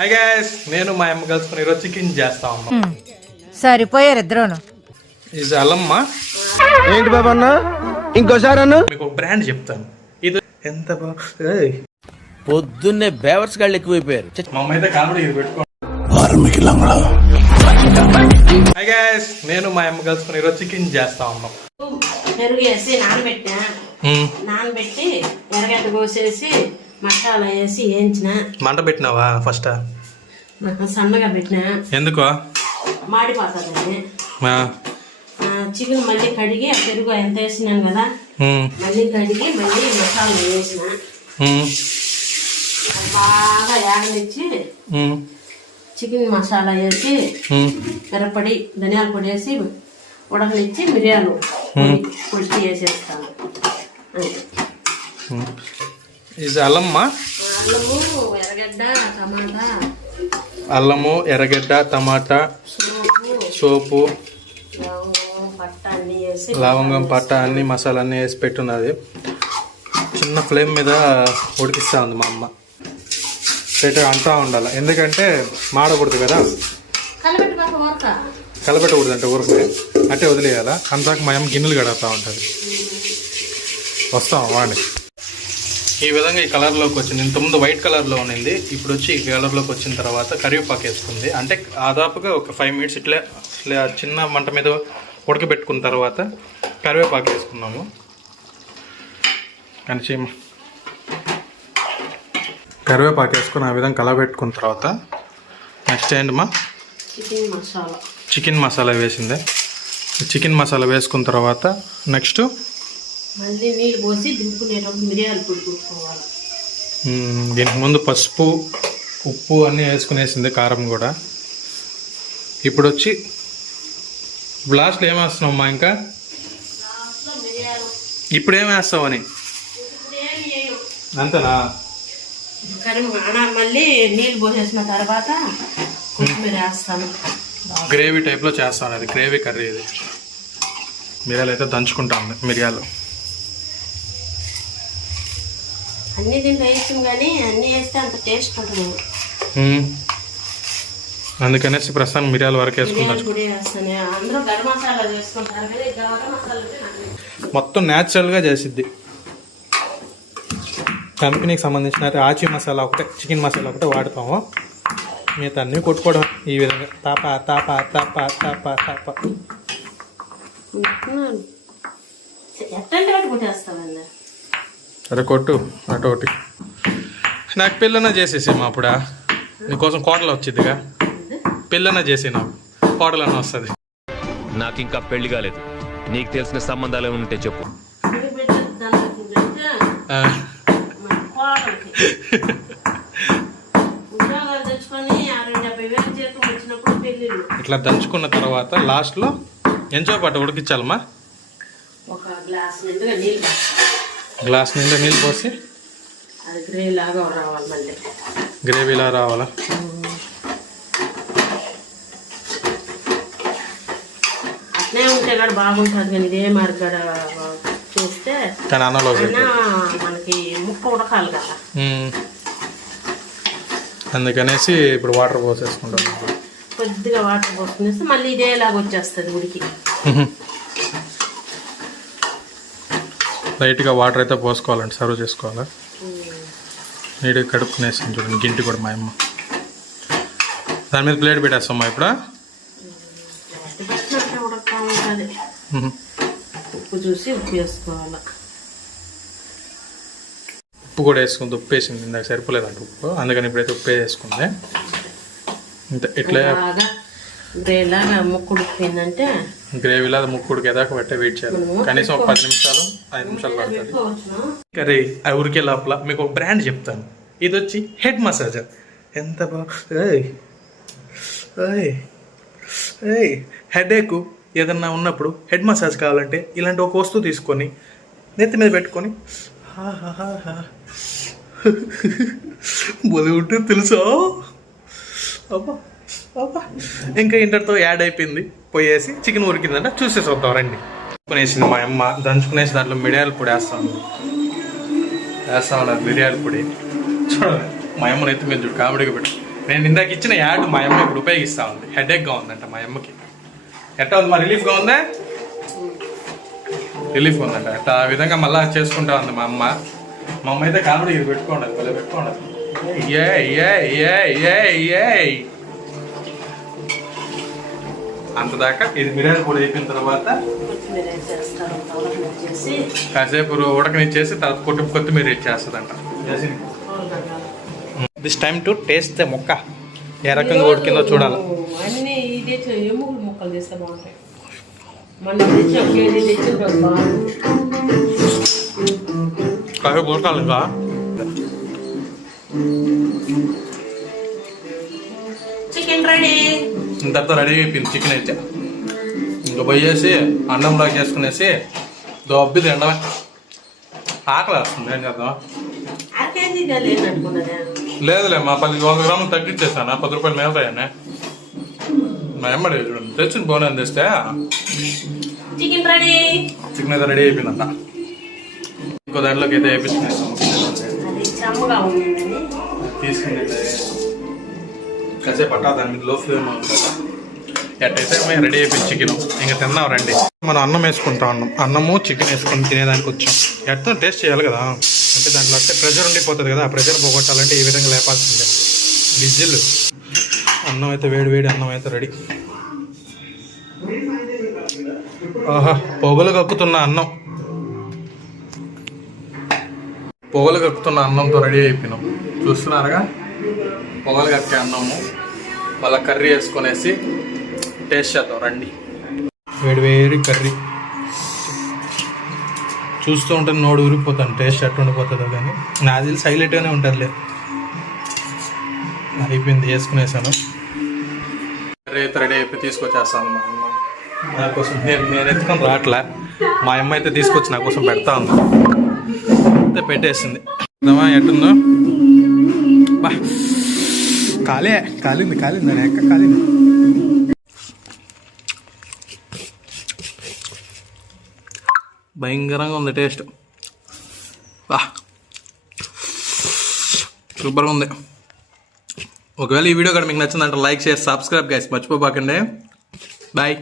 Hi guys, నేను మా అమ్మ కలుసుకుని ఈరోజు చికెన్ చేస్తా ఉన్నాం. సరిపోయారు ఇద్దరును. ఇది అల్లమ్మ. ఏంటి బాబా అన్న ఇంకోసారి అన్న మీకు ఒక బ్రాండ్ చెప్తాను. ఇది ఎంత పొద్దున్నే బేవర్స్ గాళ్ళు ఎక్కువైపోయారు. మా అమ్మ అయితే కామెడీ ఇది పెట్టుకో. హాయ్ గైస్, నేను మా అమ్మ కలుసుకుని ఈరోజు చికెన్ చేస్తా ఉన్నాం. పెరుగు వేసి నానబెట్టి ఎర్రగడ్డ కోసేసి మసాలా వేసి వేయించిన. మంట పెట్టినావా ఫస్ట్? సన్నగా పెట్టినా. ఎందుకో? మాడిపోతుందని. చికెన్ మళ్ళీ కడిగి ఆ పెరుగు ఎంత వేసినాను కదా, మళ్ళీ కడిగి మళ్ళీ మసాలా వేసిన. బాగా యాగనిచ్చి చికెన్ మసాలా వేసి మిరప్పొడి ధనియాల పొడి వేసి ఉడకనిచ్చి మిరియాలు పొడి వేసేస్తాను. ఇది అల్లమ్మ. అల్లము, ఎర్రగడ్డ, టమాటా, సోపు, లవంగం, పట్ట అన్ని మసాలా అన్నీ వేసి పెట్టున్నది. చిన్న ఫ్లేమ్ మీద ఉడికిస్తూ ఉంది మా అమ్మ. పెట్టి అంటా ఉండాలి, ఎందుకంటే మాడకూడదు కదా. కలపెట్టకూడదు అంటే ఊరికి అంటే వదిలేయాలా. అంతాక మా అమ్మ గిన్నెలు కడుగుతూ ఉంటుంది. వస్తాం వాడిని. ఈ విధంగా ఈ కలర్లోకి వచ్చింది. ఇంతకుముందు వైట్ కలర్లో ఉన్నింది, ఇప్పుడు వచ్చి ఈ కలర్లోకి వచ్చిన తర్వాత కరివేపాకు వేసుకుంది. అంటే దాదాపుగా ఒక 5 మినిట్స్ ఇట్లా చిన్న మంట మీద ఉడకబెట్టుకున్న తర్వాత కరివేపాకు వేసుకున్నాము. కానీ కరివేపాకు వేసుకుని ఆ విధంగా కలబెట్టుకున్న తర్వాత నెక్స్ట్ ఏంటమ్మా? చికెన్ మసాలా వేసింది. చికెన్ మసాలా వేసుకున్న తర్వాత నెక్స్ట్ మళ్ళీ నీళ్ళు పోసి దింపుకునేటప్పుడు మిరియాల పొడి కొట్టుకోవాలి. దీనికి ముందు పసుపు, ఉప్పు అన్నీ వేసుకునేసింది, కారం కూడా. ఇప్పుడు వచ్చి లాస్ట్లో ఏమేస్తున్నామ్మా? ఇంకా ఇప్పుడు ఏం వేస్తావని? అంతేనా? మళ్ళీ నీళ్ళు పోసేసిన తర్వాత కొత్తిమీర వేస్తాను. గ్రేవీ టైప్లో చేస్తాను. అది గ్రేవీ కర్రీ. ఇది మిరియాలు అయితే దంచుకుంటాను. మిరియాలు అన్ని దీంట్లో వేస్తాం, కానీ అన్ని వేస్తే అంత టేస్ట్ ఉంటుంది. అందుకనేసి ప్రస్తుతానికి మిరియాల వరకు వేసుకుంటాను. అందరూ గరం మసాలా చేసుకుంటారు కదా, గరం మసాలా మొత్తం న్యాచురల్గా చేసిద్ది. కంపెనీకి సంబంధించిన ఆచి మసాలా ఒకటే, చికెన్ మసాలా ఒకటే వాడతాము. మిగతా అన్నీ కొట్టుకోవడం ఈ విధంగా తాపా తాపా తాపా తాపా తాపా. ఎట్టంటే కొట్టేస్తామండి. సరే కొట్టు అటు ఒకటి. నాకు పెళ్ళన్నా చేసేసేమా అప్పుడా? నీకోసం కోటలు వచ్చిద్దిగా. పెళ్ళన్నా చేసి నాకు కోటలన్నా వస్తుంది. నాకు ఇంకా పెళ్లి కాలేదు. నీకు తెలిసిన సంబంధాలు ఉంటే చెప్పు. ఇట్లా దంచుకున్న తర్వాత లాస్ట్లో ఎంచో పాటు ఉడికించాలమ్మా. ఒక గ్లాస్ నిండుగా నీళ్ళు, గ్లాస్ నిండా నీళ్ళు పోసి అది గ్రేవీ లాగా రావాలి. మళ్ళీ గ్రేవీలా రావాలా? అట్లే ఉంటే కూడా బాగుంటుంది, కానీ ఇదే మరి కూడా చేస్తే కానీ అన్నలో మనకి ముక్క ఉడకాలి కదా. అందుకనేసి ఇప్పుడు వాటర్ పోసేసుకుంటాం. కొద్దిగా వాటర్ పోసుకునేస్తే మళ్ళీ ఇదేలాగా వచ్చేస్తుంది ఉడికి. లైట్గా వాటర్ అయితే పోసుకోవాలండి, సర్వ్ చేసుకోవాలి. నీట్గా కడుక్కునేసాను చూడండి. గింటి కూడా మా అమ్మ దాని మీద ప్లేట్ పెట్టేస్తామ్మా. ఇప్పుడు ఉడకతా ఉంటుంది. ఉప్పు చూసి ఉప్పు వేసుకోవాలి. ఉప్పు కూడా వేసుకుంది. ఉప్పు వేసింది ఇందాక, సరిపోలేదంట ఉప్పు. అందుకని ఇప్పుడైతే ఉప్పు వేసుకుంది. ఇంత ఇట్లా గ్రేవీలాగా ముక్కు ఉడికిందంటే గ్రేవీలా ముక్కుడికి ఎదాక పెట్టే వెయిట్ చేయాలి. కనీసం ఒక 10 నిమిషాలు 5 నిమిషాలు పడుతుంది కర్రీ. అది ఉరికే లోపల మీకు ఒక బ్రాండ్ చెప్తాను. ఇది వచ్చి హెడ్ మసాజర్. ఎంత హెడేక్ ఏదన్నా ఉన్నప్పుడు హెడ్ మసాజ్ కావాలంటే ఇలాంటి ఒక వస్తువు తీసుకొని నెత్తి మీద పెట్టుకొని బలి ఉంటుంది తెలుసా. అబ్బా అబ్బా. ఇంకా ఇంటర్తో యాడ్ అయిపోయింది. పోయేసి చికెన్ ఉరికిందంటే చూసేసి వద్దాం రండి. కొనేసింది మా అమ్మ. దంచుకునేసి దాంట్లో మిరియాల పొడి వేస్తాను. వేస్తా ఉన్నారు మిరియాల పొడి. చూడండి మా అమ్మ నెత్తి మీద చూడు కామెడీగా పెట్టి నేను ఇందాక ఇచ్చిన యాడ్ మా అమ్మ ఇప్పుడు ఉపయోగిస్తా ఉంది. హెడేక్గా ఉందంట మా అమ్మకి. ఎట్టా ఉంది మా రిలీఫ్గా ఉందా? రిలీఫ్ ఉందంట. అట్లా ఆ విధంగా మళ్ళీ చేసుకుంటా ఉంది మా అమ్మ. మా అమ్మ అయితే కామెడీ ఇది పెట్టుకోండి, భలే పెట్టుకోండి. అంతదాకా ఇది మిరియాల పొడి అయిపోయిన తర్వాత కాసేపు ఉడకనిచ్చేసి తర్వాత కొత్తిమీర ఇచ్చేస్తుందంట. This time to taste the మొక్క ఏ రకంగా ఉడికిందో చూడాలి. అన్ని ఇదే ఎముకలు ముక్కలు చేస్తే బాగుంటాయి. మన తెచ్చి కేజీ తెచ్చి కాసేపు ఉడకాలి. ఇంకా చికెన్ రెడీ. ఇంతతో రెడీ అయిపోయింది చికెన్ అయితే. ఇంకా పోయేసి అన్నంలోకి చేసుకునేసి దొబ్బి తినడమే. ఆకలి వస్తుంది, ఏం చేద్దాం. లేదులే మా 100 గ్రాములు తగ్గించేసాను. 10 రూపాయలు మేలుతాయనే మా అమ్మడి చూడండి తెచ్చిన బోనం తెస్తే చికెన్ రెడీ. చికెన్ అయితే రెడీ అయిపోయిందంట. ఇంకో దాంట్లోకి అయితే వేయించుకునేసాము. తీసుకుని కాసేపు పట్టా దాని మీద లో ఫ్లేమ్ ఉంటుంది. ఎట్టయితే మేము రెడీ అయిపోయింది చికెన్. ఇంకా తిన్నాం రండి. మనం అన్నం వేసుకుంటా ఉన్నాం. అన్నము చికెన్ వేసుకొని తినేదానికి వచ్చాం. ఎట్లా టేస్ట్ చేయాలి కదా, అంటే దాంట్లో అంటే ప్రెషర్ ఉండిపోతుంది కదా. ఆ ప్రెషర్ పోగొట్టాలంటే ఈ విధంగా లేపాల్సిందే. విజిల్. అన్నం అయితే వేడి అన్నం అయితే రెడీ. ఆహా, పొగలు కక్కుతున్న అన్నం. పొగలు కక్కుతున్న అన్నంతో రెడీ అయిపోయినాం. చూస్తున్నారుగా, పొగలు కక్కే అన్నము. మళ్ళీ కర్రీ వేసుకొనేసి టేస్ట్ చేద్దాం రండి. వేడి కర్రీ చూస్తూ ఉంటే నోడు ఊరిపోతాను. టేస్ట్ ఎట్లా ఉండిపోతుందో కానీ నాకు తెలిసి హైలైట్గానే ఉంటుందిలే. అయిపోయింది, వేసుకునేసాను. కర్రీ అయితే రెడీ అయిపోయి తీసుకొచ్చేస్తాను. మా అమ్మ నా కోసం నేను ఎత్తుకొని రావట్లే. మా అమ్మ అయితే తీసుకొచ్చి నా కోసం పెడతా ఉంది. అయితే పెట్టేసింది. ఎట్టుందో బా, కాలింది నేను ఎక్క కాలింది. భయంకరంగా ఉంది టేస్ట్. బా, సూపర్గా ఉంది. ఒకవేళ ఈ వీడియో కూడా మీకు నచ్చిందంటే లైక్ షేర్ సబ్స్క్రైబ్ గైస్ మర్చిపోబాకండి. బాయ్.